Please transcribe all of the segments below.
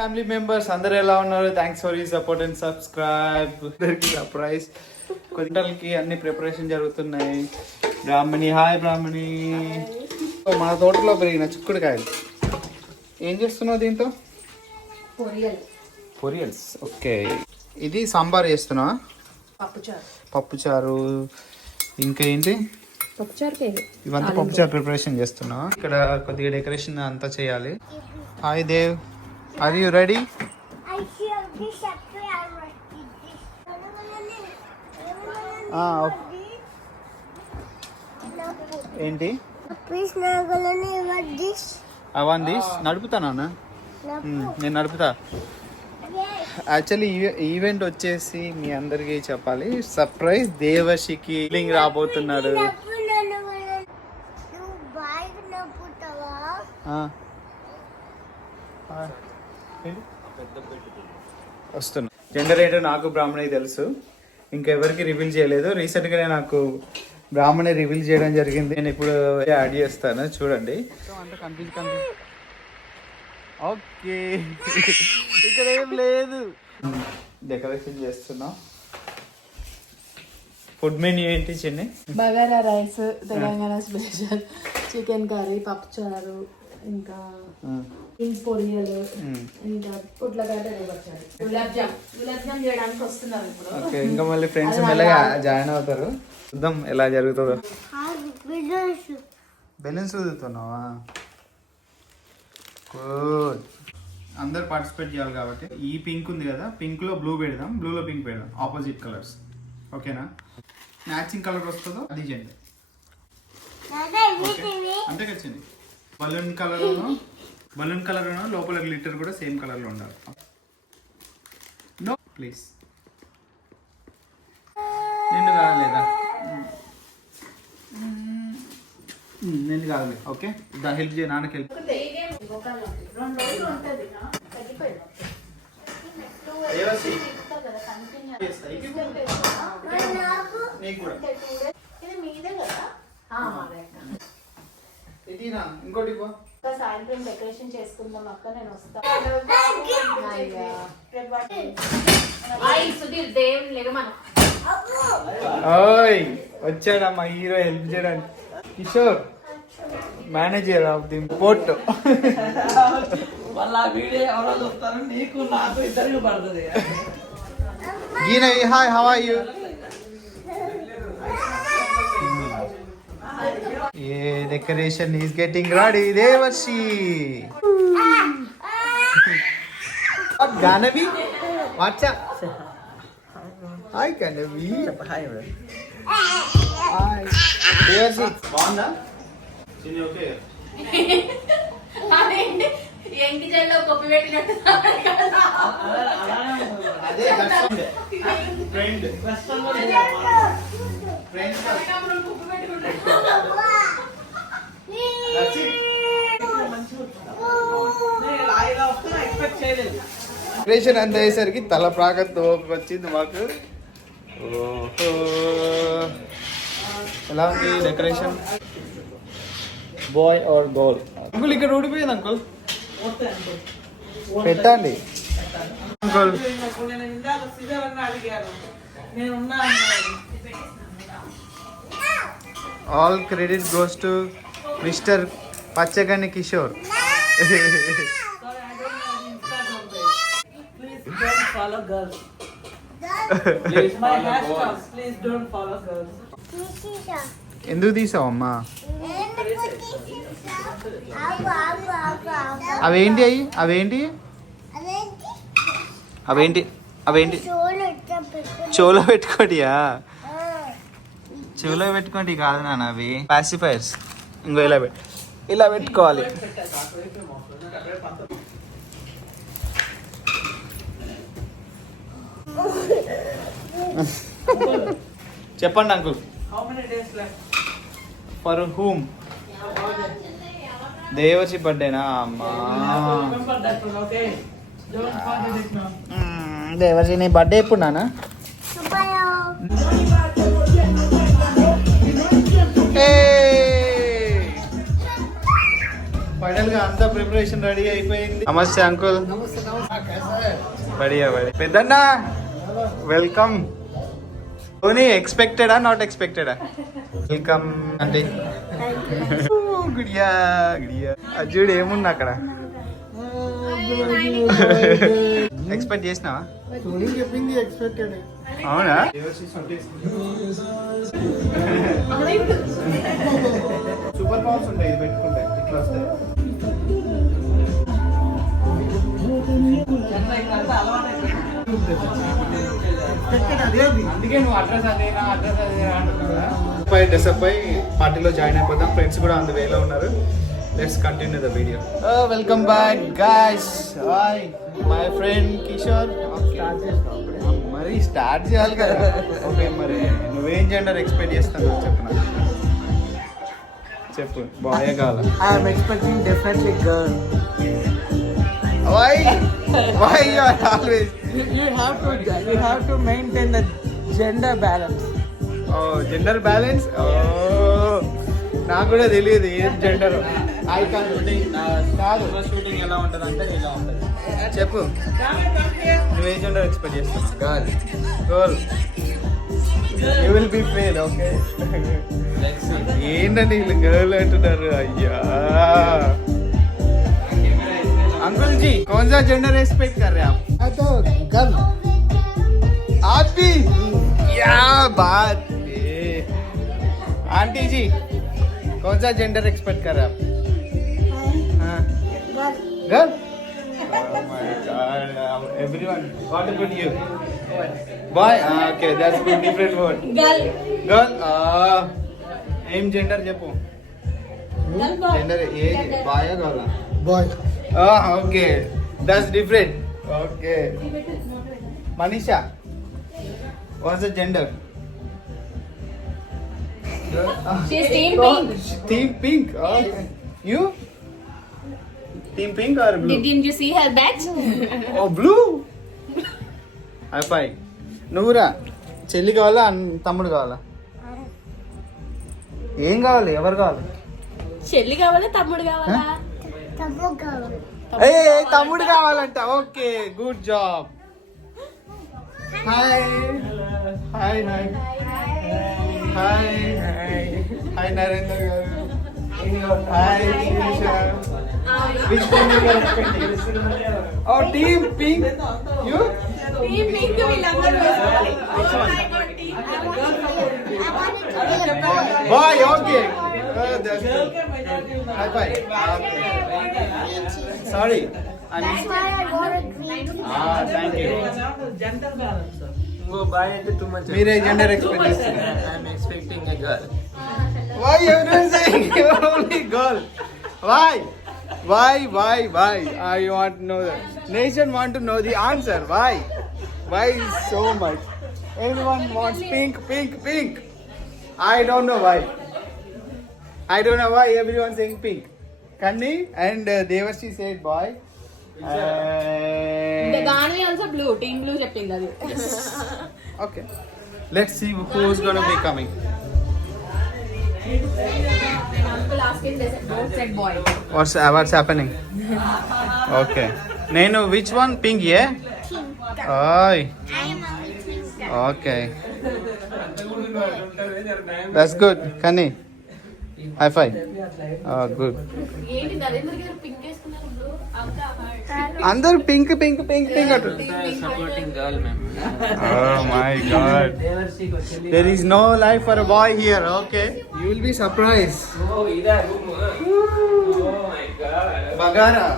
Family members అందరు ఎలా ఉన్నారు? Thanks for you support and subscribe. అందరికి సర్ప్రైజ్ కొన్నింటలకి అన్ని ప్రిపరేషన్ జరుగుతున్నాయి. బ్రాహ్మణి, హాయ్ బ్రాహ్మణి. మా తోటలో పెరిగిన చిక్కుడుకాయలు. ఏం చేస్తున్నావు దీంతో? పొరియల్స్. ఓకే, ఇది సాంబార్ చేస్తున్నా, పప్పుచారు. ఇంకా ఏంటి? ఇవంతా పప్పుచారు ప్రిపరేషన్ చేస్తున్నా. ఇక్కడ కొద్దిగా డెకరేషన్ అంతా చేయాలి. Hi Dev, are you ready? ఏంటి అవన్నీ నడుపుతానా? నేను నడుపుతా. యాక్చువల్లీ ఈవెంట్ వచ్చేసి మీ అందరికి చెప్పాలి, సర్ప్రైజ్. దేవర్షికి ఫీలింగ్ రాబోతున్నాడు. వస్తున్నా. జెండర్ ఏంటో నాకు బ్రాహ్మణికి తెలుసు, ఇంకెవరికి రివీల్ చేయలేదు. రీసెంట్గానే నాకు బ్రాహ్మణి రివీల్ చేయడం జరిగింది. నేను ఇప్పుడు యాడ్ చేస్తాను, చూడండి. ఓకే, ఇక్కడ ఏం లేదు. డెకరేషన్ చేస్తున్నా. ఫుడ్ మెన్యూ ఏంటి చిన్ని? Bagara rice, Telangana special, chicken curry, పప్పుచారు, ఇంకా పొరియలు, ఇంకా పుట్లకాయ గులాబ్ జామ్ చేయడానికి వస్తున్నారు ఇప్పుడు. ఓకే, ఇంకా మళ్ళీ ఫ్రెండ్స్ మెల్లగా జాయిన్ అవుతారు. చూద్దాం ఎలా జరుగుతుందో. బెలూన్స్ చదువుతున్నావా? గుడ్. అందరు పార్టిసిపేట్ చేయాలి కాబట్టి ఈ పింక్ ఉంది కదా, పింక్ లో బ్లూ పెడదాం, బ్లూలో పింక్ పెడదాం, ఆపోజిట్ కలర్స్. ఓకేనా? మ్యాచింగ్ కలర్ వస్తుందో అది చేయండి. అంతే వచ్చింది. బలూన్ కలర్ లోపల గ్లిటర్ కూడా సేమ్ కలర్ లో ఉండాలి. నో ప్లీజ్, నిన్ను కాలేదా? నేను కాదు. ఓకే, దా హెల్ప్ చేయ, నాన్నకి హెల్ప్. ఇంకోటి సాయంత్రం డెకరేషన్ చేసుకుందాం అక్క, నేను వస్తాను. వచ్చాడమ్మా హీరో హెల్ప్ చేయడానికి. Kishore manager of the port. గీనవి, hi, how are you? A decoration is getting ready. Devarshi, Ganavi, what's up. Hi Ganavi. Hi Devarshi. బాగుందా? ఓకే, ఎంకి జల్లో కొప్పి పెట్టినట్టు. అదే ఫ్రెండ్ డెకరేషన్ అంత అయ్యేసరికి తల ప్రాగంతో వచ్చింది మాకు. ఓహో, ఎలా ఉంది decoration? Boy or girl? Uncle ఇక్కడ ఊడిపోయింది అంకుల్, పెట్టండి uncle. All credit goes to mister Pachchagani Kishore. ఎందుకు తీసావమ్మా? అవేంటి చెవులో పెట్టుకోటియా? చెవులో పెట్టుకోండి కాదు నాన్న, అవి పాసిఫైర్స్. ఇంకో ఇలా పెట్టుకోవాలి. చెప్పండి అంకుల్. For whom? దేవర్షి బర్త్డేనా? అమ్మా దేవర్షి, నీ బర్త్డే ఎప్పుడు నాన్న? ఫైనల్ గా అంతా ప్రిపరేషన్ రెడీ అయిపోయింది. నమస్తే అంకుల్. బడియా బడి పెద్దన్నా వెల్కమ్. ధోని ఎక్స్పెక్టెడా నాట్ ఎక్స్పెక్టెడా? వెల్కమ్ అంటే గుడియా గుడియా అజ్జుడు ఏముంది అక్కడ? ఎక్స్పెక్ట్ చేసినావా? చెప్పింది ఎక్స్పెక్టెడ్. అవునా? సూపర్ పవర్స్ ఉంటాయి ఇది పెట్టుకుంటే ఇట్లా వస్తాయి. అందుకే నువ్వు అడ్రస్ అదేనా అంటున్నావా? డ్రెస్అప్ అయి పార్టీలో జాయిన్ అయిపోతాం. ఫ్రెండ్స్ కూడా అంత వేలో ఉన్నారు. Let's continue the video. Welcome back guys. Hi my friend Kishore. మరి స్టార్ట్ చేయాలి కదా. ఓకే మరి నువ్వేం జెండర్ ఎక్స్పెక్ట్ చేస్తావు చెప్పు నాకు. చెప్పు. బాయ్ కావాలా? I'm expecting definitely girl. Why you are always You have to maintain the gender balance. Gender balance. నాకు కూడా తెలియదు ఏం జెండర్. ఐ కాదు షూటింగ్ ఎలా ఉంటుంది అంటే ఇలా ఉంటుంది. చెప్పు నువ్వే జెండర్ ఎక్స్పెక్ట్ చేస్తున్నావు? Girl. You will be fail. Okay ఏంటంటే వీళ్ళు గర్ల్ అంటున్నారు. అయ్యా अंकल जी कौन सा जेंडर एक्सपेक्ट कर रहे हैं आप? तो गर्ल. आप भी? क्या बात है. आंटी जी कौन सा जेंडर एक्सपेक्ट कर रहे हैं आप? Girl. Oh my God. Everyone. What about you? Boy. Okay, that's good. Different word. Girl. ఏం జెండర్ చెప్పు. Gender A boy girl? Boy. Okay, that's different. Okay. Manisha, what's the gender? She's team pink. Team pink. Okay. You? Team pink or blue? Didn't you see her badge? Oh, blue. High five. నువ్వురా చెల్లి కావాలా తమ్ముడు కావాలా? ఏం కావాలి? ఎవరు కావాలి? చెల్లి కావాలా తమ్ముడు కావాలా? ఏ తమ్ముడు కావాలంట. Okay good job. Hi hi hi hi hi Narendra garu. Hi which one you are expecting? Oh team pink. You team pink వీళ్ళందరూ boy. Okay high five. Sorry, That's why I wore a green. thank you. Gender balance, sir. वो bye అంటే too much. మీరే gender expect చేస్తున్నారు? I am expecting a girl. Why everyone saying only girl? Why? I want to know that. Nation want to know the answer. Why so much? Everyone wants pink. I don't know why. Everyone saying pink. Kanni and Devashi said boy. దాని also blue. Team blue చెప్పింది అది. Okay. Let's see who's gonna be coming. Uncle asking this both said boy. What's happening? Okay. Nenu which one? Pink, yeah? Oi. I am only pink. Okay. That's good. Kani. High five. Good. ఏంటి నరేంద్ర గారు pink వేసుకున్నారు blue అందరూ pink అంటారు. Supporting girl, ma'am. Oh my God. There is no life for a boy here. Okay. You will be surprised. Oh, ida room. Oh my God. Bagara.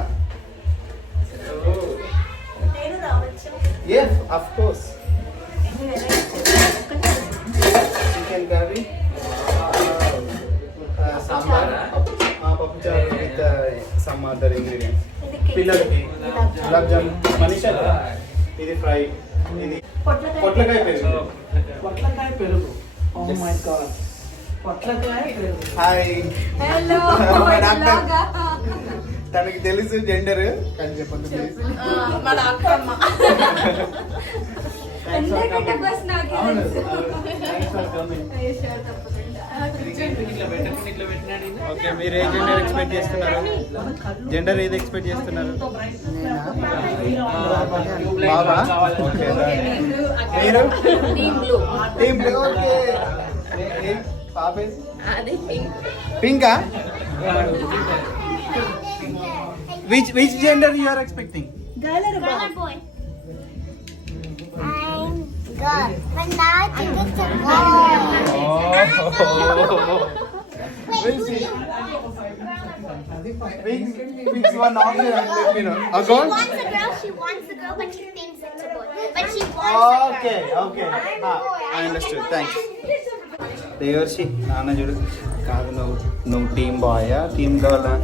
Yes, of course. Chicken curry. Sambar. Papucharu with some other ingredients. పిల్లలకి గులాబ్ జామ్. మనీషా ఇది fry. ఇది పొట్లకాయ పెరుగు. పొట్లకాయ పెరుగు. Oh my God. పొట్లకాయ పెరుగు. Hi. Hello తనకి తెలుసు జెండర్ కానీ చెప్పండి ప్లీజ్. మన అక్కమ్మ. అవును. ఓకే, మీరు ఏ జెండర్ ఎక్స్పెక్ట్ చేస్తున్నారు? జెండర్ ఏది ఎక్స్పెక్ట్ చేస్తున్నారు? బాబా? ఓకే, మీరు టీమ్ బ్లూ. ఓకే, పాప అది పింక్. పింకా? Which gender you are expecting? Girl or boy? I'm girl. But now I think it's a boy. We'll see. Pick one option and let me know. A She girl? wants a girl, but she thinks it's a boy. But she wants a Okay, girl. okay. I understood. Thanks. దేవర్షి నాన్న చూడు. కాదు, నువ్వు team బాయా team గర్లా?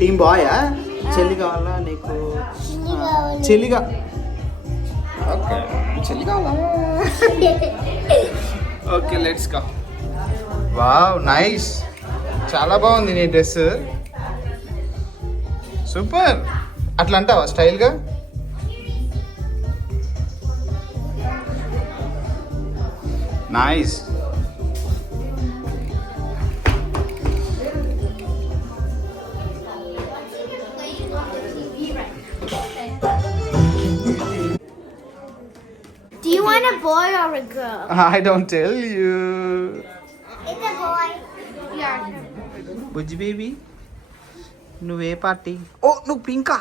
Team బాయా? చెల్లి కావాలా నీకు? చెల్లిగా. Okay, చెల్లి కావాలా? Okay, let's go. Wow, nice. చాలా బాగుంది నీ డ్రెస్. సూపర్. అట్లా అంటావా స్టైల్గా? Nice. Do you want a boy or a girl? I don't tell you. It's a boy. Yeah. బుజ్జి బేబీ, నువ్వే పార్టీ? ఓ, నువ్వు పింకా?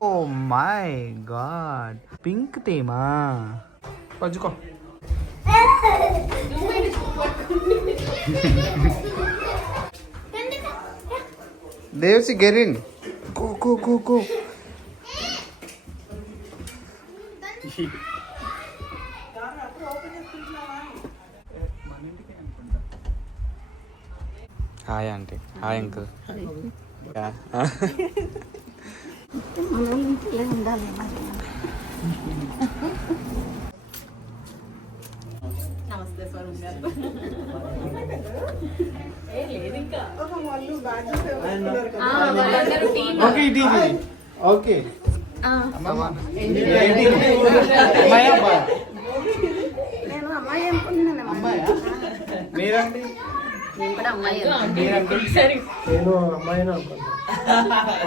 ఓ మై గాడ్, పింక్ థీమా? పంచుకో. దేవ్సి గెరిన్, go go go go. Hi aunty. Hi uncle. నమస్తే స్వరూప్ గారు. వాళ్ళందరూ team. ఓకే, ఇది ఓకే. అమ్మమ్మ, ఏంటి? అమ్మాయా అబ్బాయా? నేను అమ్మాయి అనుకుంటున్నాను. అమ్మాయా? మీరండి? నేను కూడా అమ్మాయి మీరండి? సరే. నేను అమ్మాయిని అనుకున్నాను.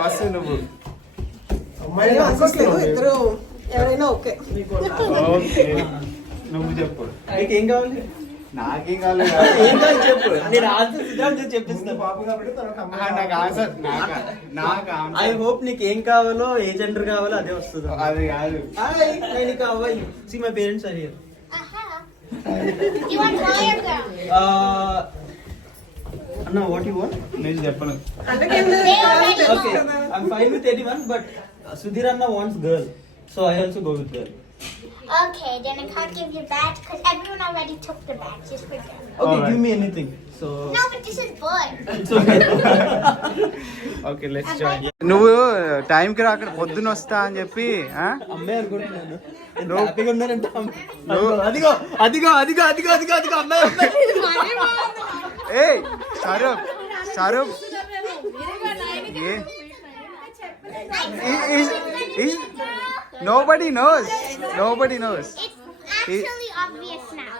వస్తు నువ్వు? అమ్మాయిని అనుకోవట్లేదు. ఇద్దరు ఎవరైనా ఓకే. ఓకే, నువ్వు చెప్పు. నీకేం కావాలి? నాకేం కావాలి? ఏం కావాలి చెప్పు. నేను ఆన్సర్ సిద్ధాంతం చెప్పిస్తాను. నాకు ఆన్సర్ ఐ హోప్ నీకు ఏం కావాలో ఏ జెండర్ కావాలో అదే వస్తుంది. అది కాదు. నేను ఇక అవ్వాలి. See my parents are here. Do you want boy or girl? అన్న వాట్ యు వాంట్? నేను చెప్పను. Okay, I'm fine with anyone but Sudheer అన్న wants girl, so I also go with girl. Okay, then I can't give you badge because everyone already took the badge. Just for girl. Okay, Alright. Give me anything. So No, but this is boy. It's okay. Okay, let's join. నువ్వు టైంకి రాక పొద్దున వస్తా అని చెప్పి అమ్మాయి అనుకుంటున్నాను. నువ్వు- హ్యాపీగా ఉన్నారంటే నువ్వు- అదిగో అదిగో అదిగో అదిగో అదిగో అదిగో అమ్మాయి అమ్మాయి. ఏ Swaroop, Swaroop nobody knows. It's actually obvious now.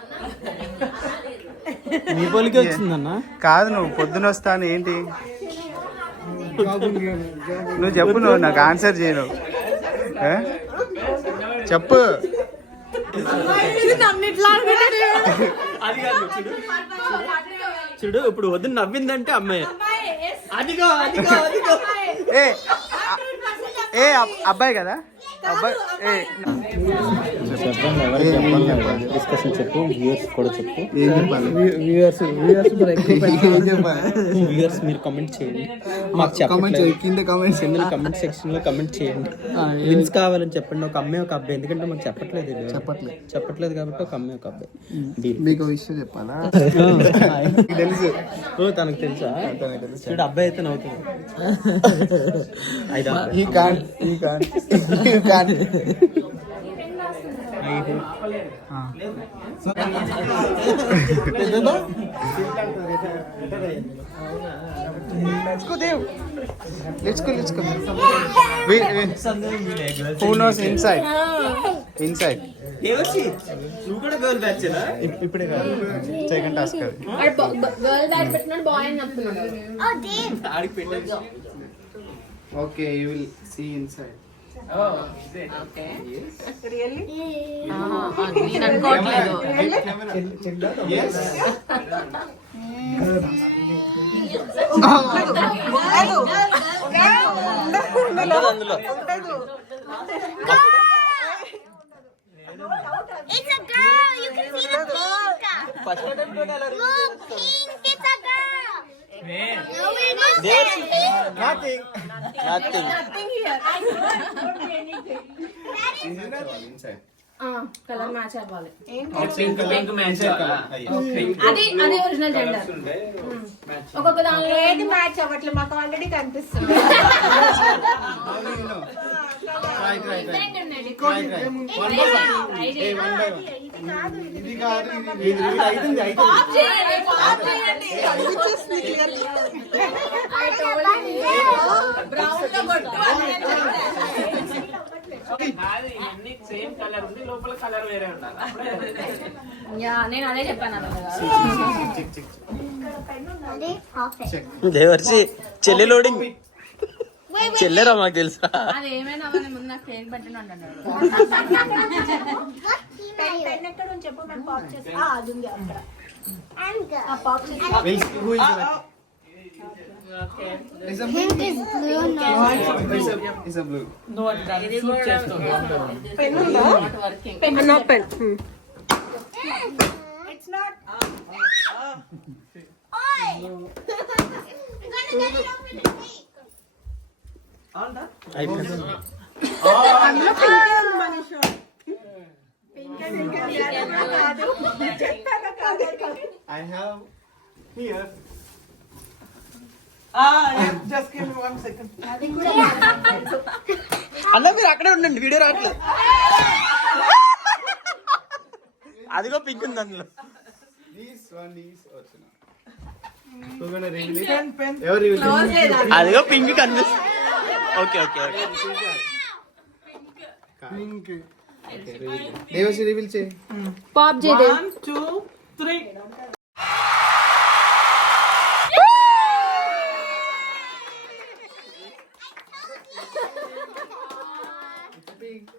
నీ పోలికే వచ్చిందన్న. కాదు, నువ్వు పొద్దున వస్తాను ఏంటి? నువ్వు చెప్పు, నువ్వు నాకు ఆన్సర్ చేయను. చెప్పు. అది కాదు, చూడు ఇప్పుడు వద్దు నవ్విందంటే అమ్మాయి. అదిగో అదిగో అదిగో. ఏ ఏ అబ్బాయి కదా? అబ్బాయి. డిస్కషన్ చెప్పు, వ్యూవర్స్ కూడా చెప్పు. ఏం చెప్పాలి? వ్యూవర్స్ మీరు కామెంట్ చేయండి, మాకు చెప్పండి. కింద కామెంట్స్ కింద కామెంట్ సెక్షన్ లో కామెంట్ చేయండి. విన్స్ కావాలని చెప్పండి. ఒక అమ్మాయి ఒక అబ్బాయి, ఎందుకంటే మాకు చెప్పట్లేదు కాబట్టి ఒక అమ్మాయి ఒక అబ్బాయి. మీకు విషయం చెప్పాలా? తెలుసు. ఓ తనకు తెలుసా? చూడు అబ్బాయి అయితే నవ్వుతుంది. ఐదు అబ్బాయి. Let's go, Dev. Let's go. Who knows inside? Inside. దేవర్షి నువ్వు కూడా గర్ల్ బ్యాచ్ ఇప్పుడే కాదు, సెకండ్ టాస్క్ అది. గర్ల్ దాడి పెట్టినాడు బాయ్ అని చెప్తున్నాడు. Oh, Dave. ఆడికి పెట్టాను. Okay, you will see inside. Okay really నేను అనుకోవట్లేదు. Yes. ఉండదు అందులో. It's a girl. You can see the pink. First attempt లోనే అలా Look, pink. It's a girl. No, it దేవర్షి isn't. Nothing Inside. Colour match అవ్వాలి. పింక్ మ్యాచ్ అది original gender. ఒక్కొక్క దానిలో ఏది మ్యాచ్ అవ్వట్లేదు, మాకు ఆల్రెడీ కనిపిస్తుంది. Try. డిఫరెంట్ ఉన్నాయి. Try. ఇది కాదు, ఇది అవుతుంది. పాప్ చేయండి, పాప్ చేయండి. బ్రౌన్ లో కొట్టు అని అది అన్ని సేమ్ కలర్ ఉంది, లోపల కలర్ వేరే ఉండాలి. యా నేను అదే చెప్పాను అన్నమాట. దేవర్షి చెల్లి లోడింగ్ చెల్లెరా మాకు తెలుసా. అది ఏమైనా అవ్వాలి, ముందు నాకు పేరు పెట్టిన అంటున్నాడు. పెన్ ఎక్కడ ఉంది చెప్పు, మేము పాప్ చేస్తాం. అది ఉంది అక్కడ. I'm good. పాప్ చేస్తాం. Who is it? Pink is blue now. It's a blue. Pen ఉందా? పెన్ నా pen. It's not. Oi! You're gonna get it off with the cake. అయిపోయింది. అందులో పింక్ ఉంది మనీష్. పింక్ కాదు. చెప్పాను కాదు. I have here. Just give me 1 second. అన్న మీరు అక్కడే ఉండండి, వీడియో రావట్లేదు. అదిగో పింక్ ఉంది అందులో. This one is original. We're gonna reveal it. Ever reveal it? అదిగో పింక్ కనిపిస్తుంది. Okay Pink. Okay, reveal it. Devashi, reveal చేయి. పాప్ చేయండి. 1 2 3.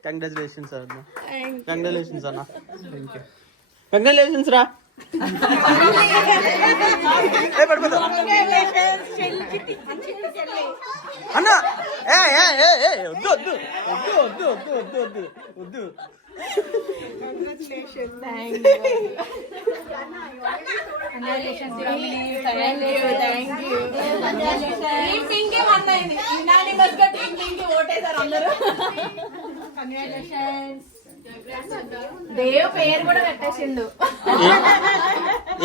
కంగ్రాచులేషన్స్ అన్న. కంగ్రాచులేషన్స్ అన్న. కంగ్రాచులేషన్స్ రా. పడిపోతా అన్న. వద్దు. దేవ్ పేరు కూడా పెట్టేసిండు.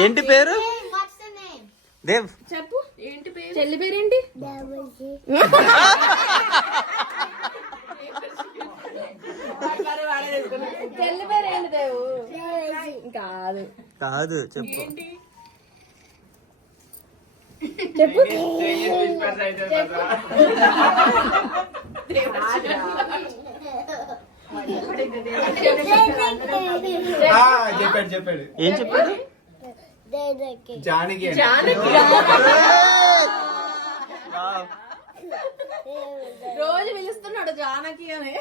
ఏంటి పేరు? What's the name? దేవ్. చెప్పు ఏంటి పేరు? చెల్లి పేరేంటి? చెల్లి పేరేంటి దేవు? కాదు కాదు చెప్పు. చెప్పు చెప్పాడు. ఏం చెప్పాడు? జానకి. రోజు పిలుస్తున్నాడు జానకి అని.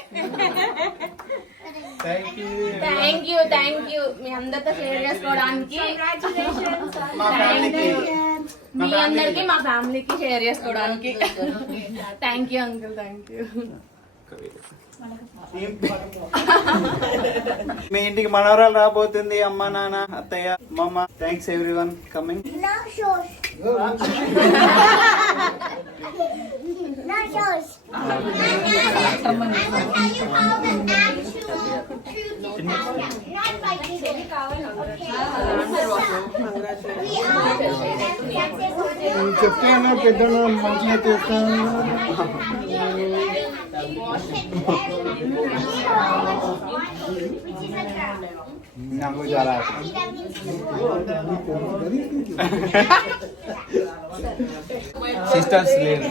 థ్యాంక్ యూ మీ అందరితో షేర్ చేసుకోవడానికి. మీ అందరికి మా ఫ్యామిలీకి షేర్ చేసుకోవడానికి. Thank you uncle, thank you. మీ ఇంటికి మనవరాలు రాబోతుంది, అమ్మ నాన్న అత్తయ్య అమ్మమ్మ. Thanks everyone coming. Not yours. Not yours. I'm gonna tell you how the actual truth is. Not by Google. చెప్తాను పెద్దలు మంచిగా చేస్తాను. నాకు చాలా సిస్టర్స్ లేదు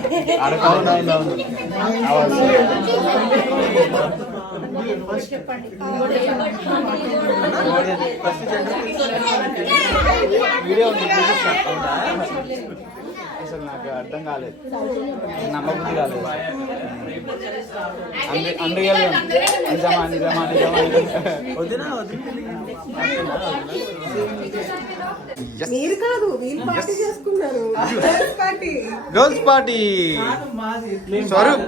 అసలు నాకు అర్థం కాలేదు, నమ్మబుద్ధి కాలేదు. అందుకే నిజమా నిజమా నిజమా మీరు కాదు వీళ్ళు పార్టీ చేసుకున్నారు party girls party. Swaroop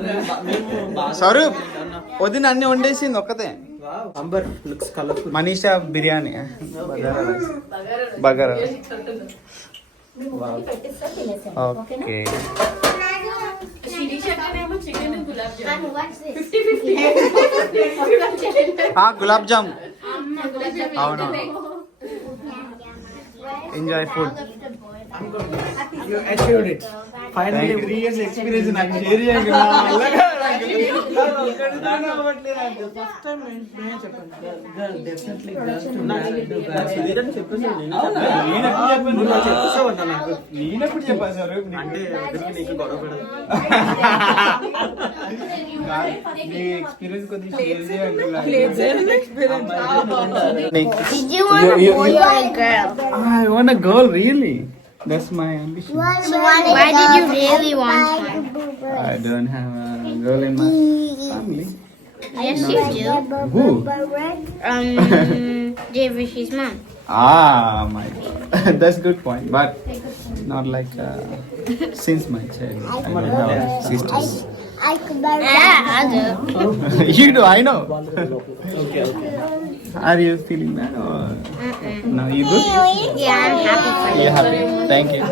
Swaroop వదిన అన్ని వండేసింది ఒక్కతే. Amber looks colourful. Manisha biryani bagara. Okay gulab jam. అవును, enjoy food. You achieved it. Finally, 3 years experience నాకు షేర్ చేయండి. first time నేను చెప్పాను. Girl, definitely girls to marry to guys. ఇదేంటి చెప్పేసి నేనెప్పుడు చెప్పాను? నువ్వు చెప్పేసావన్నా నాకు. నేనెప్పుడు చెప్పాను సార్? అంటే వదిలికి నీకు గొడవ పడదు. నీ ఎక్స్పీరియన్స్ కొద్దిగా షేర్ చేయండి. Did you want a boy or a girl? I want a girl, really. That's my ambition. Why did you really want one? I don't have a girl in my family. Yes, you do. Who? Jay Rishi's mom. Ah, my God. That's good point. But not like since my childhood. I don't have sisters. Yeah, I do. You do, I know. Okay. Are you feeling bad or no? You good? Yeah, I'm happy for you. You're happy. Thank you.